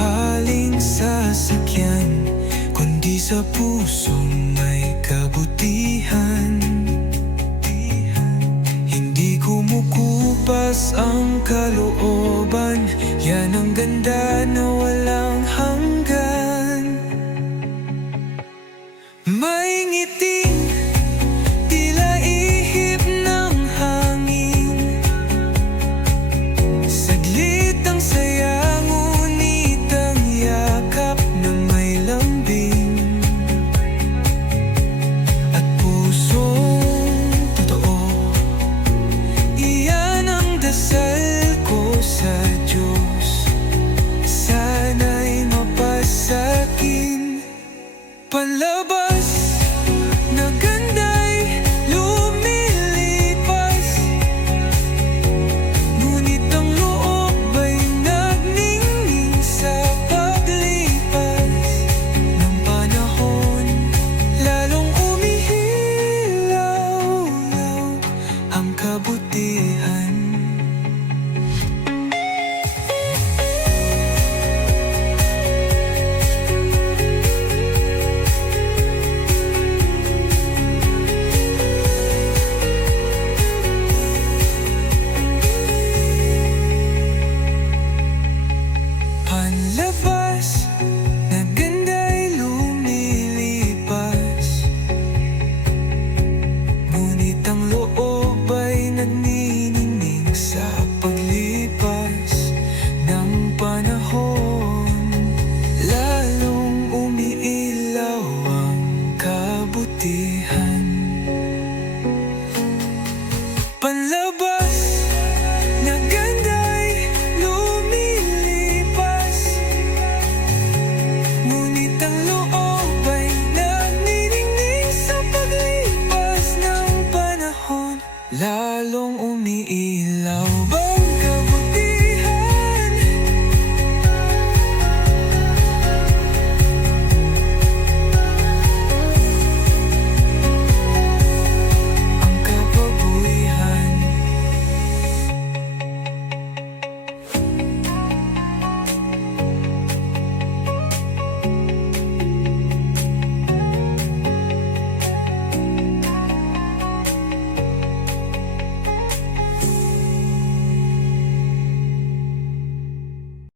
mamahaling sasakyan, kundi sa pusong may kabutihan. Hindi kumukupas ang kalooban, yan ang ganda na walang hanggan. May ngiting tila ihip ng hangin, saglit ang saya, ngunit ang yakap na may lambing. At pusong totoo, iyan ang dasal ko sa Diyos, sana'y mapasakin. Panlaban